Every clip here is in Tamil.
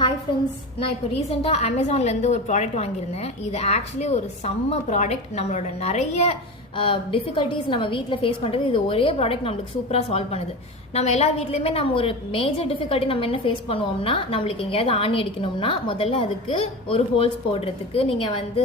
ஹாய் ஃப்ரெண்ட்ஸ், நான் இப்போ ரீசெண்டாக அமேசான்லேருந்து ஒரு ப்ராடக்ட் வாங்கியிருந்தேன். இது ஆக்சுவலி ஒரு செம்ம ப்ராடக்ட். நம்மளோட நிறைய டிஃபிகல்ட்டிஸ் நம்ம வீட்டில் ஃபேஸ் பண்ணுறது இது ஒரே ப்ராடக்ட் நம்மளுக்கு சூப்பராக சால்வ் பண்ணுது. நம்ம எல்லா வீட்லேயுமே நம்ம ஒரு மேஜர் டிஃபிகல்ட்டி நம்ம என்ன ஃபேஸ் பண்ணுவோம்னா, நம்மளுக்கு எங்கேயாவது ஆணி அடிக்கணும்னா முதல்ல அதுக்கு ஒரு ஹோல்ஸ் போடுறதுக்கு நீங்கள்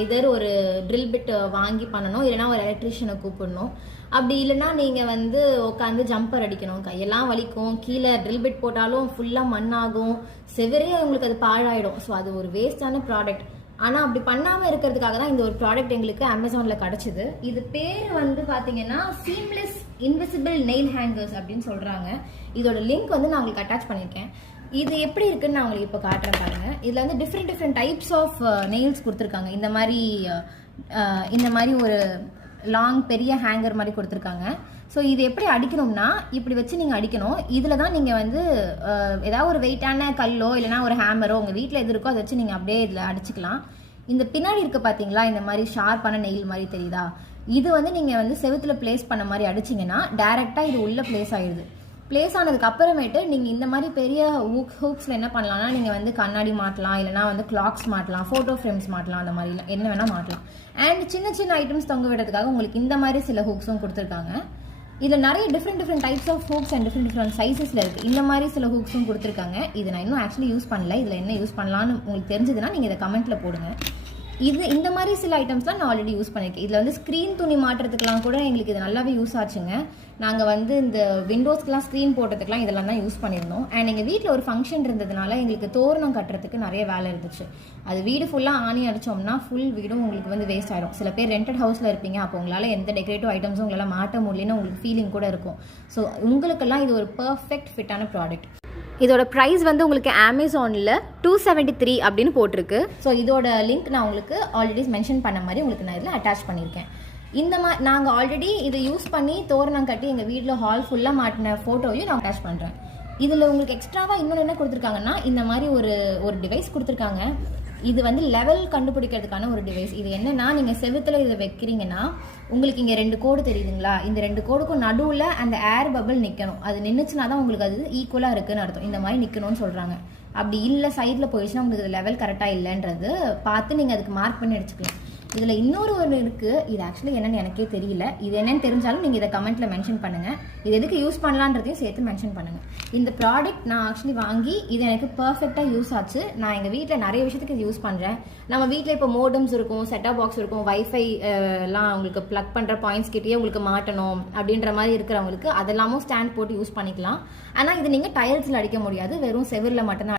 எதர் ஒரு ட்ரில் பிட் வாங்கி பண்ணணும், இல்லைனா ஒரு எலக்ட்ரிஷியனை கூப்பிடணும். அப்படி இல்லைனா நீங்கள் உட்காந்து ஜம்பர் அடிக்கணும், கையெல்லாம் வலிக்கும், கீழே ட்ரில் பிட் போட்டாலும் ஃபுல்லாக மண்ணாகும், செவரே உங்களுக்கு அது பாழாயிடும். ஸோ அது ஒரு வேஸ்டான ப்ராடக்ட். ஆனால் அப்படி பண்ணாமல் இருக்கிறதுக்காக தான் இந்த ஒரு ப்ராடக்ட் எங்களுக்கு அமேசானில் கிடச்சிது. இது பேர் பார்த்தீங்கன்னா சீம்லெஸ் இன்விசிபிள் நெயில் ஹேங்கர்ஸ் அப்படின்னு சொல்கிறாங்க. இதோட லிங்க் நான் உங்களுக்கு அட்டாச் பண்ணியிருக்கேன். இது எப்படி இருக்குன்னு நான் உங்களுக்கு இப்போ காட்டுறேன் பாருங்க. இதில் டிஃப்ரெண்ட் டைப்ஸ் ஆஃப் நெயில்ஸ் கொடுத்துருக்காங்க. இந்த மாதிரி ஒரு லாங் பெரிய ஹேங்கர் மாதிரி கொடுத்துருக்காங்க. ஸோ இது எப்படி அடிக்கணும்னா, இப்படி வச்சு நீங்கள் அடிக்கணும். இதில் தான் நீங்கள் ஏதாவது ஒரு வெயிட்டான கல்லோ இல்லைனா ஒரு ஹேமரோ உங்கள் வீட்டில் எது இருக்கோ அதை வச்சு நீங்கள் அப்படியே இதில் அடிச்சுக்கலாம். இந்த பின்னாடி இருக்க பார்த்தீங்களா, இந்த மாதிரி ஷார்ப்பான நெயில் மாதிரி தெரியுதா, இது நீங்கள் செவுத்துல பிளேஸ் பண்ண மாதிரி அடிச்சிங்கன்னா டேரெக்டாக இது உள்ளே பிளேஸ் ஆகிடுது. பிளேஸ் ஆனதுக்கு அப்புறமேட்டு நீங்கள் இந்த மாதிரி பெரிய ஹூக்ஸில் என்ன பண்ணலாம்னா, நீங்கள் கண்ணாடி மாட்டலாம், இல்லைனா கிளாக்ஸ் மாட்டலாம், ஃபோட்டோ ஃப்ரேம்ஸ் மாட்டலாம், அந்த மாதிரி என்ன வேணால் மாட்டலாம். அண்ட் சின்ன ஐட்டம்ஸ் தொங்க விடுறதுக்காக உங்களுக்கு இந்த மாதிரி சில ஹூக்ஸும் கொடுத்துருக்காங்க. இதில் நிறைய different types of hooks and different சைஸஸில் இருக்குது. இந்த மாதிரி சில ஹூக்ஸும் கொடுத்துருக்காங்க. இது நான் இன்னும் ஆக்சுவலி யூஸ் பண்ணல. இதில் என்ன யூஸ் பண்ணலான்னு உங்களுக்கு தெரிஞ்சதுன்னா நீங்கள் இதை கமெண்ட்டில் போடுங்க. இந்த மாதிரி சில ஐட்டம்ஸ்லாம் நான் ஆல்ரெடி யூஸ் பண்ணியிருக்கேன். இதில் ஸ்க்ரீன் துணி மாட்டுறதுக்கெலாம் கூட எங்களுக்கு இது நல்லாவே யூஸ் ஆச்சுங்க. நாங்கள் இந்த விண்டோஸ்க்கெலாம் ஸ்க்ரீன் போட்டதுக்கெலாம் இதெல்லாம் தான் யூஸ் பண்ணியிருந்தோம். அண்ட் எங்கள் வீட்டில் ஒரு ஃபங்க்ஷன் இருந்ததுனால எங்களுக்கு தோரணம் கட்டுறதுக்கு நிறைய வேலை இருந்துச்சு. அது வீடு ஃபுல்லாக ஆணி அடித்தோம்னா ஃபுல் வீடும் உங்களுக்கு வேஸ்ட் ஆகிடும். சில பேர் ரெண்டட் ஹவுஸில் இருப்பீங்க, அப்போ உங்களால் எந்த டெக்கரேட்டிவ் ஐட்டம்ஸும் உங்களால் மாட்ட முடியலன்னு உங்களுக்கு ஃபீலிங் கூட இருக்கும். ஸோ உங்களுக்கெல்லாம் இது ஒரு பர்ஃபெக்ட் ஃபிட்டான ப்ராடக்ட். இதோட ப்ரைஸ் உங்களுக்கு அமேசானில் 273 அப்படின்னு போட்டிருக்கு. ஸோ இதோட லிங்க் நான் உங்களுக்கு ஆல்ரெடி மென்ஷன் பண்ண மாதிரி உங்களுக்கு நான் இதில் அட்டாச் பண்ணியிருக்கேன். இந்த மாதிரி நாங்கள் ஆல்ரெடி இதை யூஸ் பண்ணி தோரணம் கட்டி எங்கள் வீட்டில் ஹால் ஃபுல்லாக மாட்டின ஃபோட்டோவையும் நான் அட்டாச் பண்ணுறேன். இதில் உங்களுக்கு எக்ஸ்ட்ராவாக இன்னொன்று என்ன கொடுத்துருக்காங்கன்னா, இந்த மாதிரி ஒரு டிவைஸ் கொடுத்துருக்காங்க. இது லெவல் கண்டுபிடிக்கிறதுக்கான ஒரு டிவைஸ். இது என்னன்னா, நீங்கள் செவுத்துல இதை வைக்கிறீங்கன்னா உங்களுக்கு இங்கே 2 கோடு தெரியுதுங்களா, இந்த 2 கோடுக்கும் நடுவில் அந்த ஏர் பபிள் நிற்கணும். அது நின்றுச்சுன்னா தான் உங்களுக்கு அது ஈக்குவலாக இருக்குன்னு அர்த்தம். இந்த மாதிரி நிற்கணும்னு சொல்கிறாங்க. அப்படி இல்லை சைடில் போயிடுச்சுன்னா உங்களுக்கு லெவல் கரெக்டாக இல்லைன்றது பார்த்து நீங்கள் அதுக்கு மார்க் பண்ணி அடிச்சுக்கலாம். இதில் இன்னொரு இருக்குது. இது ஆக்சுவலி என்னென்னு எனக்கே தெரியல. இது என்னென்னு தெரிஞ்சாலும் நீங்கள் இதை கமெண்ட்டில் மென்ஷன் பண்ணுங்கள். இது எதுக்கு யூஸ் பண்ணலான்றதையும் சேர்த்து மென்ஷன் பண்ணுங்கள். இந்த ப்ராடக்ட் நான் ஆக்சுவலி வாங்கி இது எனக்கு பர்ஃபெக்டாக யூஸ் ஆச்சு. நான் எங்கள் வீட்டில் நிறைய விஷயத்துக்கு இது யூஸ் பண்ணுறேன். நம்ம வீட்டில் இப்போ மோடம்ஸ் இருக்கும், செட்டாப் பாக்ஸ் இருக்கும், வைஃபை எல்லாம் உங்களுக்கு ப்ளக் பண்ணுற பாயிண்ட்ஸ் கிட்டேயே உங்களுக்கு மாட்டணும் அப்படின்ற மாதிரி இருக்கிறவங்களுக்கு அதெல்லாமும் ஸ்டாண்ட் போட்டு யூஸ் பண்ணிக்கலாம். ஆனால் இது நீங்கள் டைல்ஸில் அடிக்க முடியாது, வெறும் செவரில் மட்டும்தான்